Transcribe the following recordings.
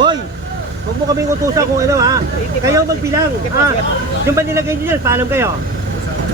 Hoy! Huwag mo kaming utusan kung ano ha. Kayo magbilang. Ha? Yung ba nilagay nyo dyan? Paalam kayo?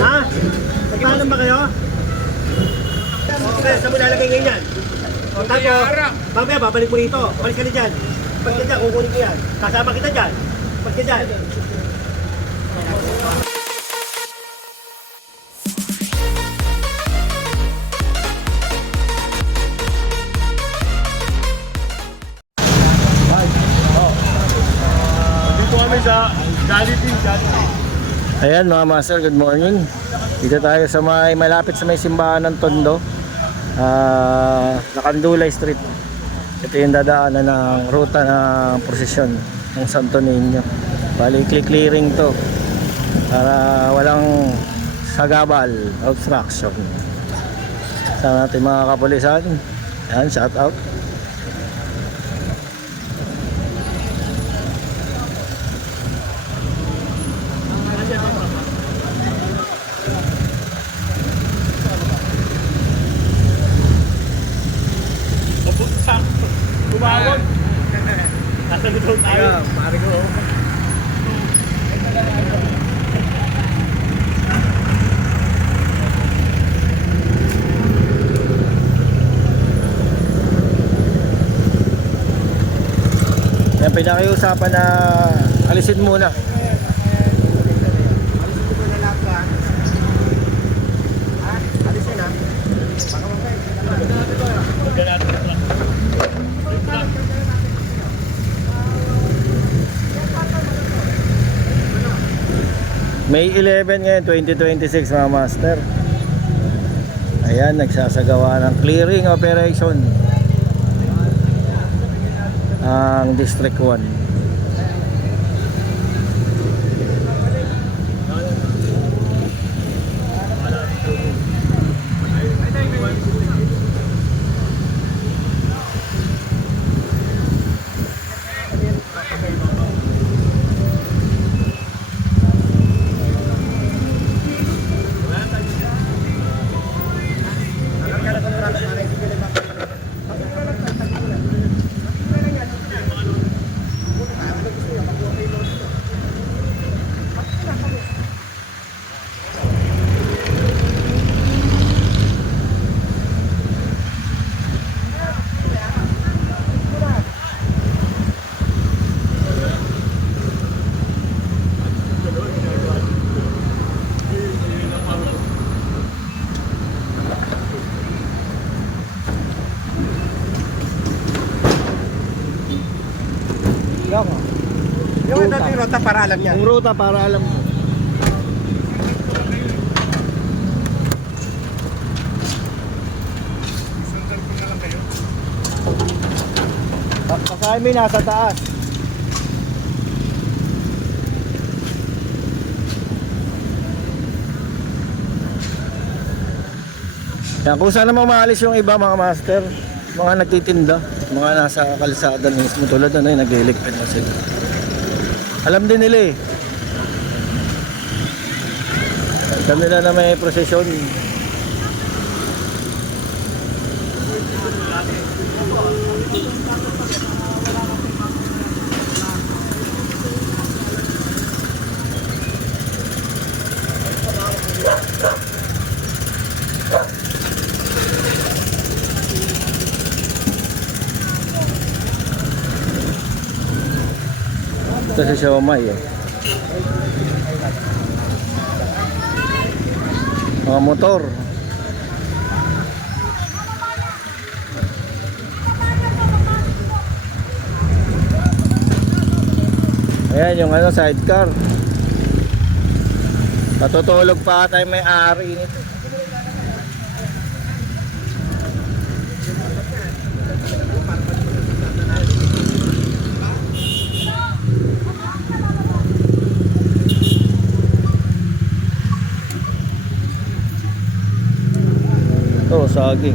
Ha? Paalam ba kayo? Okay, saan mo lalagay ngayon yan? O tapos, mamaya babalik mo rito. Balik ka na dyan. Balik ka dyan, kukunin ko yan. Kasama kita dyan. Balik ka dyan. Sa Jollibee. Ayan mga master, good morning. Dito tayo sa malapit sa may simbahan ng Tondo, Nakandulay Street. Ito yung dadaanan ng ruta ng prosesyon ng Santo Niño. Bali clearing to para walang sagabal, obstruction. Sa natin mga kapulisan. Ayan, shout out. Tumawag. Nasa lito tayo. Pare ko. Yan, pinakiusapan na alisin muna. May 11 ngayon, 2026 mga master. Ayan, nagsasagawa ng clearing operation ang District 1. Yung dating ruta para alam niya. Yung ruta para alam mo. Pasahin mo nasa taas. Yan, kung saan naman maalis yung iba mga master, mga nagtitinda, mga nasa kalsada mismo tulad na yun, nag-elected na sila. Alam din nila eh. Alam nila na may prosesyon. Ito si Siomay eh. Mga motor. Ayan yung ano, sidecar. Natutulog pa tayo may ari nito. Oh, saging.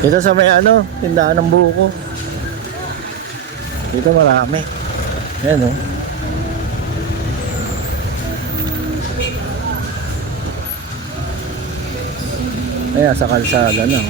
Dito sa may ano, tindahan ng buko. Dito marami. Ayan oh. Ayan, sa kalsada na oh.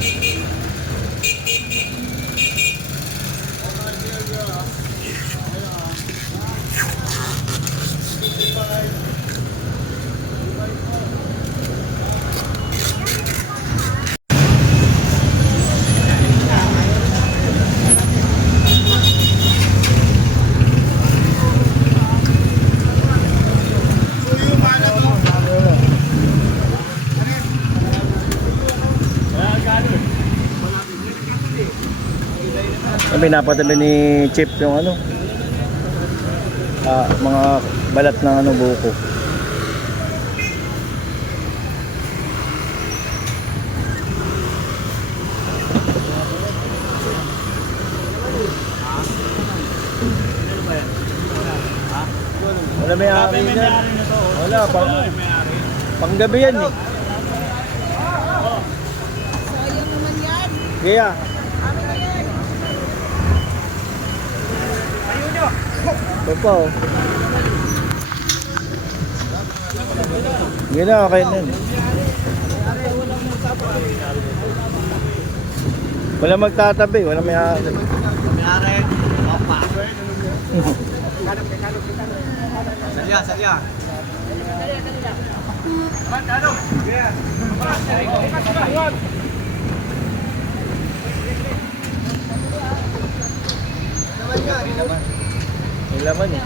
Pinapatabi ni Chip yung ano, mga balat ng ano, buko. Wala may ari yan. Wala, panggabi yan eh. Sayang naman yan. Kaya ito pa oh. Hindi na, okay na yun. Wala magtatabi, wala may ari. Mayari. Opa. Salya. May laman eh.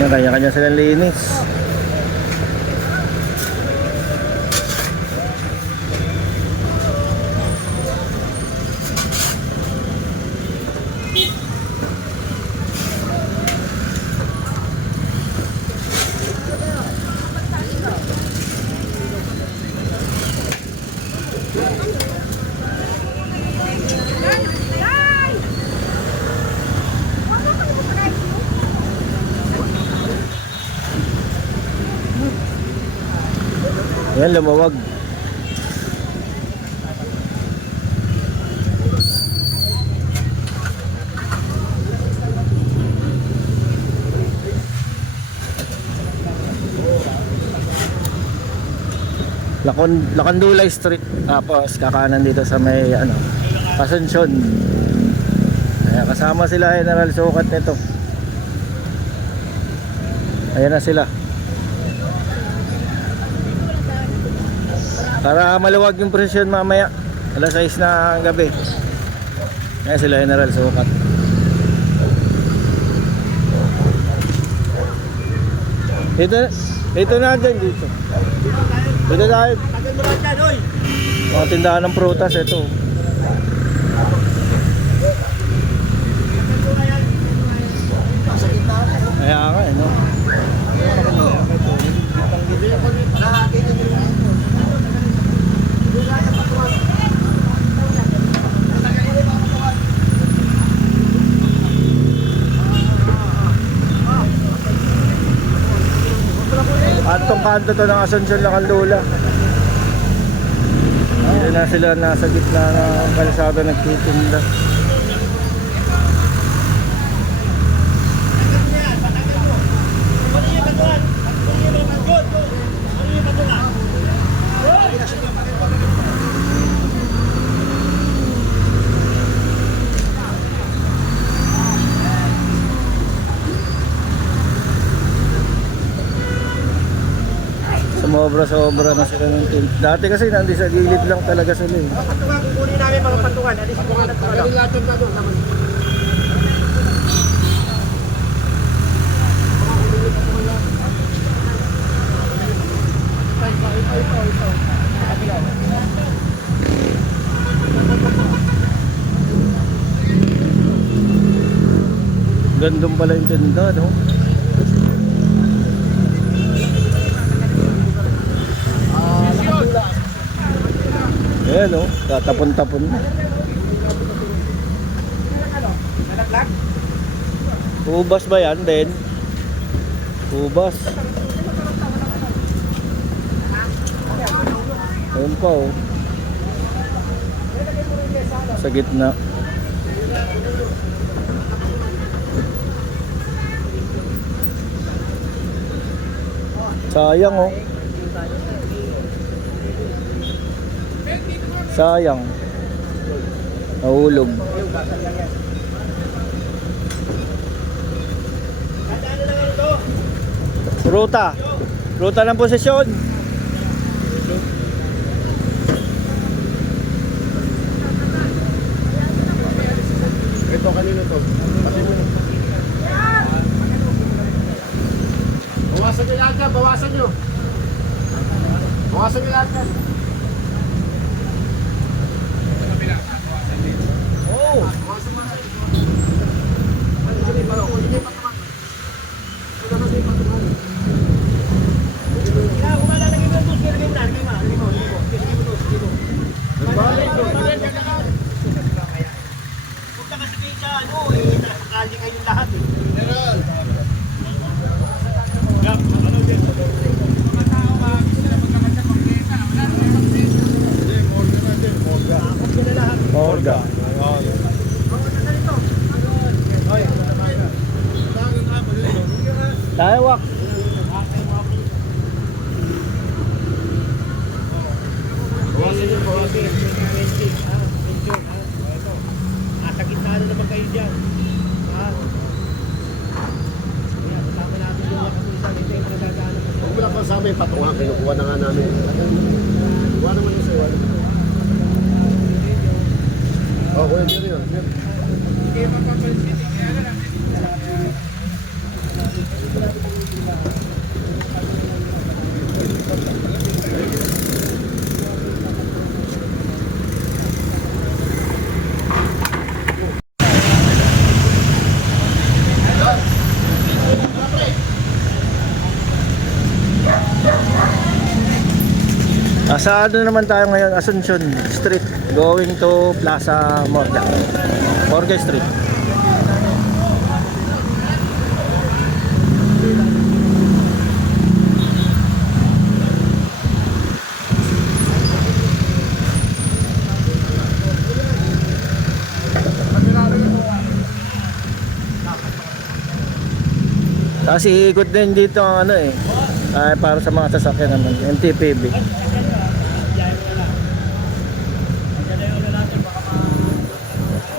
Yan, kanya-kanya silang linis. Yan, lumawag. Lacandulay Street. Tapos kakanan dito sa may ano, Asuncion. Kaya kasama sila General Sukat nito. Ayan na sila. Para maluwag yung presyon mamaya, alas 6 na ang gabi. Ayan sila General Sukat. Ito na dyan dito. Dito tayo. Tagal mo lang dyan, oy. Mga tindahan ng prutas ito. Kaya nga eh, no? Antong kanto to ng Asuncion Lacandula. Hindi na sila nasa gitna ng kalsada nagtitinda. Sumobra-sobra na sila ng tilt. Dati kasi nandi sa gilid lang talaga sila eh. Patungan, kukunin namin mga patungan. Alis mo na ito. Gandun pala yung tinda, no? Ayan, no? Tatapon-tapon na. Ubas ba yan, Ben? Ubas. Ayun pa, oh. Sa gitna. Sayang, oh. Sayang. Nahulog. Ruta. Ruta ng posisyon. Ito kanino to? Bawasan nyo lahat yan, bawasan nyo. Bawasan nyo lahat yan. Oo. Kaya kung malalagay mo yung tos, lagay mo na. Lagay mo. Lagay mo tos. Huwag ka kasabihin ka, ano, nakakali kayong lahat eh. Morga. Taiwak. Bawasan nyo, bawasan. Nasa gitna na naman kayo dyan. Huwag mo lang kasama yung patungan, kinukuha na nga namin. Kuha naman yung sayo. Oh, kuya dyan yun. Sa ano naman tayo ngayon? Asuncion Street. Going to Plaza Morga. Morga Street. Tapos iikot din dito ang ano eh. Ay, para sa mga sasakyan naman. MTPB.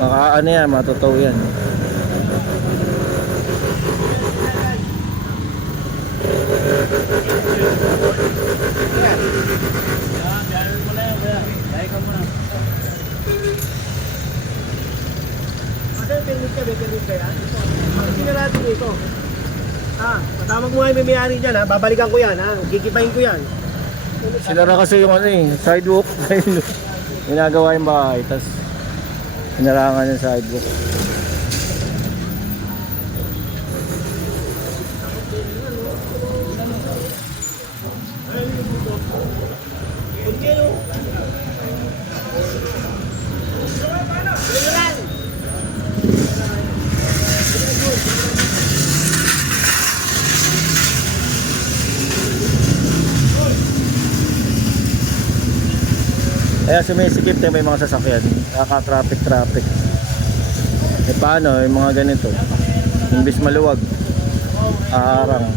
Maka ano yan, matotoo yan. Permit ka yan? Hindi na natin ito. Patawag mo nga yung may-ari dyan ha. Babalikan ko yan ha. Gigipahin ko yan. Sinara kasi yung ano eh, sidewalk. Ginagawa yung bahay, tas hinarangan yung sidewalk. Kaya sumisikip tayo may mga sasakyan, kaka-traffic. E paano yung mga ganito? Imbis maluwag, aarang.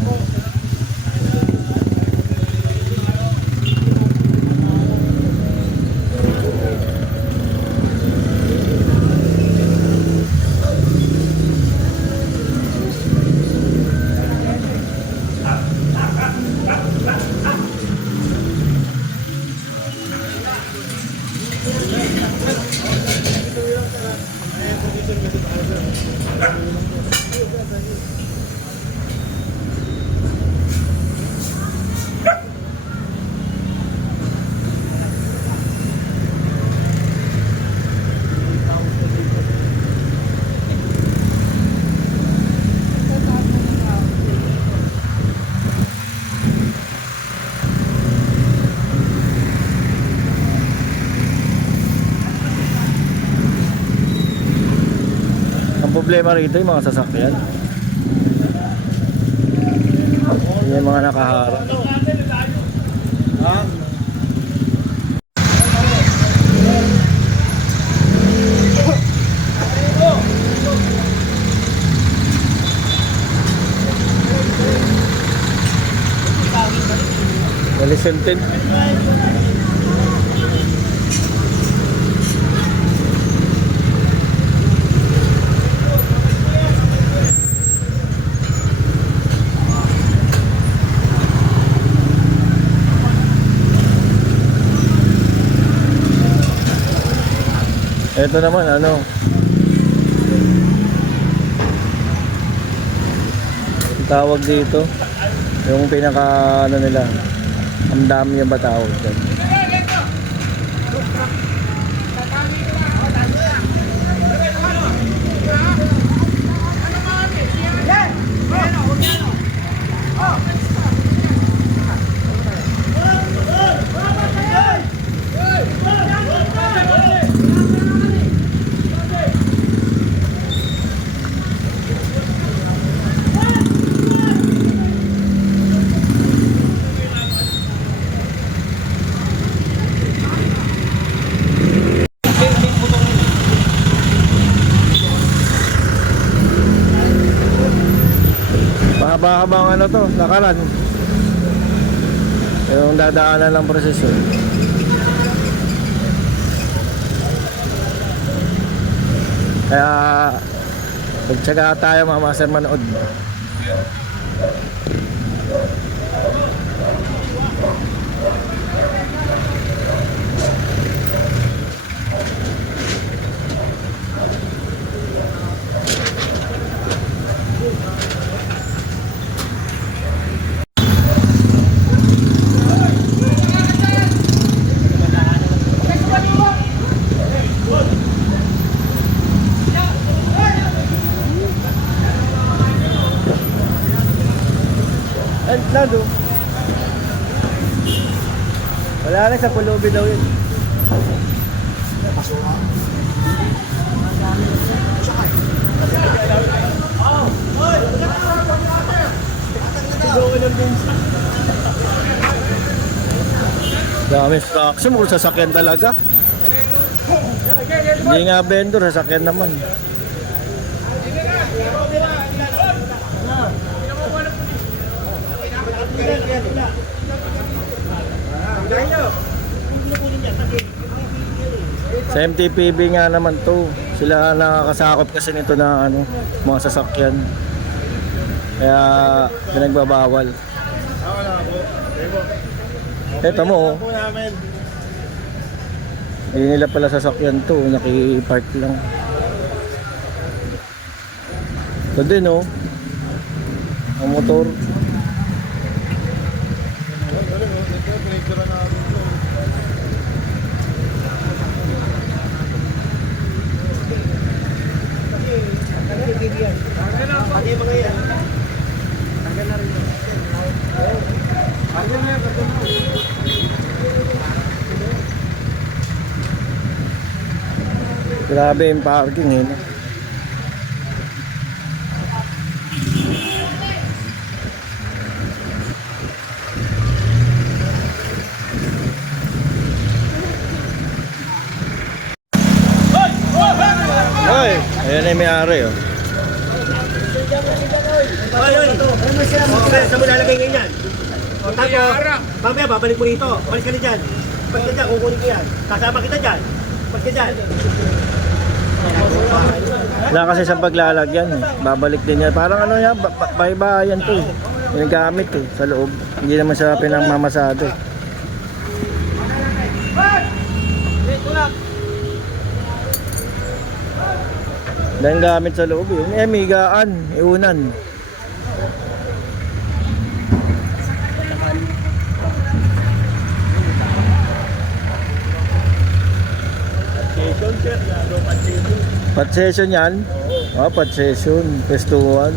Ang problema rito yung mga sasakyan. Yan yung mga nakaharap. Nalisentin. Ito naman ano, ang tawag dito, yung pinaka ano nila, ang dami yung ba tawag dyan. Mahaba-habang ano to, lakaran. Yung dadaanan ng prosesyon. Kaya pagtsaga tayo mga master manood. Lado. Wala na sa pulubi daw yun. Dami fraction kung sasakyan talaga. Hindi nga vendor, sasakyan naman. Sa MTPB nga naman to, sila nakakasakop kasi nito na ano, mga sasakyan. Kaya pinagbabawal. Ito mo oh. Hindi nila pala sasakyan to, naki-park lang. Ito din oh. Ang motor. Grabe yung parking eh. Hoy, ayan na yung may-ari oh. Saan mo lalagay ngayon yan? Tapos, mamaya babalik mo rito. Balik ka na dyan. Balik ka dyan, kukunin ko yan. Kasama kita dyan. Balik ka dyan. Wala kasi sa paglalagyan eh. Babalik din yan. Parang ano yan, bahay-bahayan to eh. Yung gamit eh, sa loob. Hindi naman siya pinangmamasado eh. Dahil gamit sa loob yung migaan, iunan. Pat session yan? Oo. Pat session, festuhan.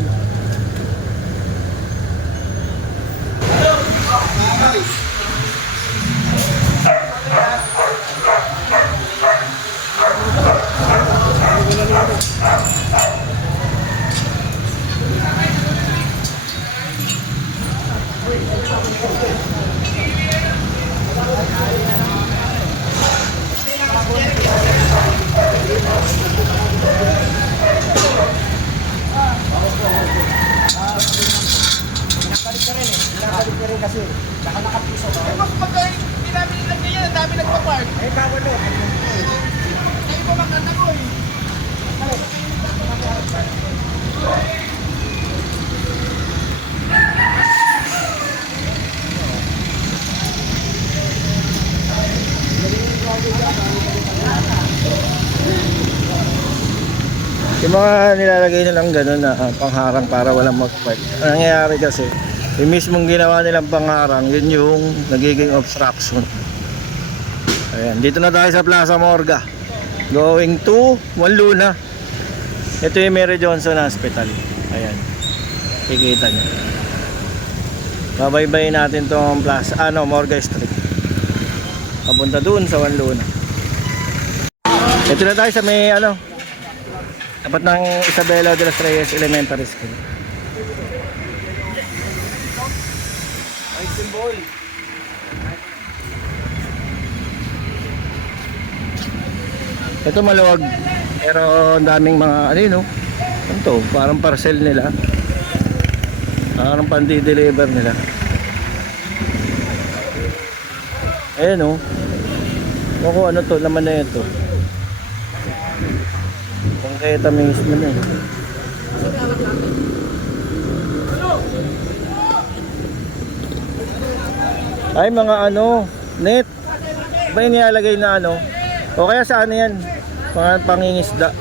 Yung mga nilalagay nilang gano'n na pangharang para walang mag-park. Ang nangyayari kasi, yung mismong ginawa nilang pangharang, yun yung nagiging obstruction. Ayan, dito na tayo sa Plaza Morga. Going to Wanluna. Ito yung Mary Johnson Hospital. Ayan. Kikita nyo. Babaybayin natin tong Plaza, Morga Street. Papunta dun sa Wanluna. Ito na tayo sa may tapat ng Isabela de los Reyes Elementary School. Ito maluwag, pero ang daming mga ito, parang parcel nila. Parang pandi-deliver nila. Ayan Ako ano to, laman na ito. Bangketa mismo na. Ay mga net. Ba yung nilalagay na o kaya sa yan? Pangingisda.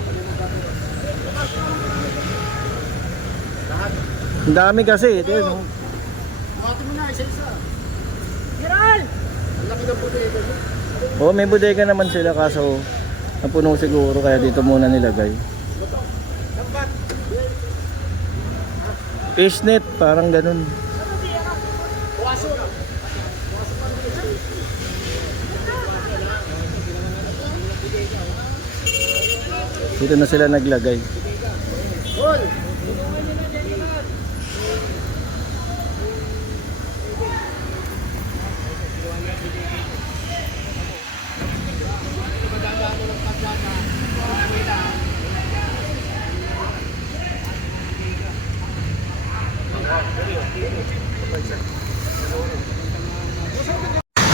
Ang dami kasi ito Bakit mo na isa-isa? Gerald! Ang laki ng bodega niyo. Oo, may bodega naman sila kaso napuno siguro kaya dito muna nilagay. Fishnet, parang ganun. Dito na sila naglagay.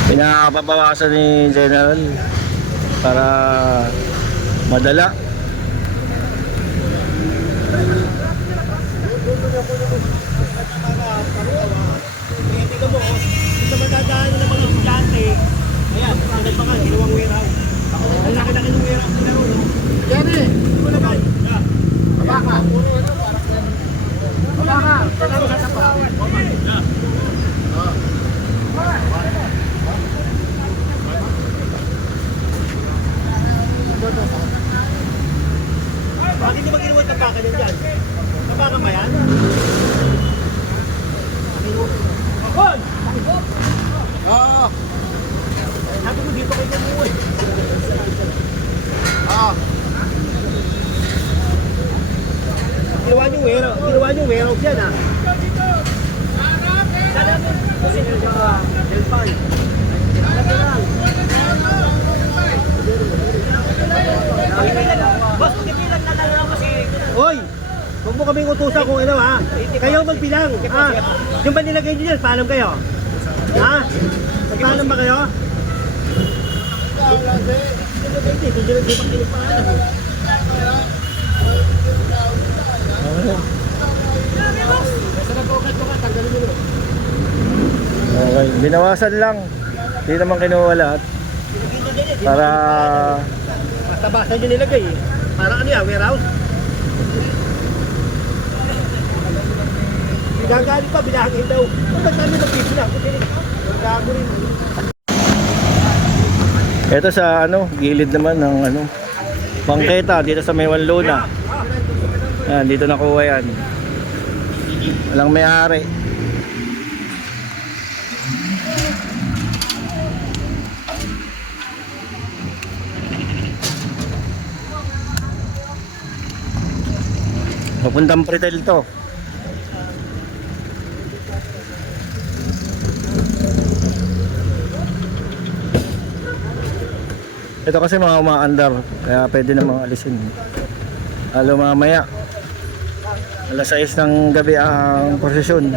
Pinapabawasan ni General para madala. Tingnan mo, sa madadaan ng mga estudyante, ayan, nagpangan, ginawang warehouse. Ang laki-laki ng warehouse nila ron, Yan eh! Ito naman. Baka! Baka! Kailangan sa tapa. Bakit hindi ba ginawa ng tapakan yun dyan? Tapakan ba yan? Hon! Oo! Sabi mo dito kayo gamuhin. Oo! Ginawa niyong warehouse yan ha. Sana mo. Kasi nyo siya, Delpan. Boss, magpipilang na lang kasi. Hoy! Huwag mo kaming utusan kung ha. Kayo magbilang. Ha? Yung ba nilagay nyo dyan, paalam kayo? Ha? Magpaalam ba kayo? Okay, binawasan lang. Hindi naman kinuha lahat. Para Basta-basta nyo nilagay eh. Parang warehouse. Gagaling pa, bilangin daw. Ba't namin nagpipilang? Gago rin. Ito sa ano, gilid naman ng ano, bangketa dito sa Maywan Luna. Yan, dito nakuha yan. Walang may-ari. Papuntang Pretel to. Ito kasi mga umaandar, kaya pwede namang alisin. Lalo mamaya, alas 6 ng gabi ang prosesyon.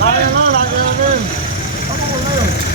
Lagi na lang. Ako na yun.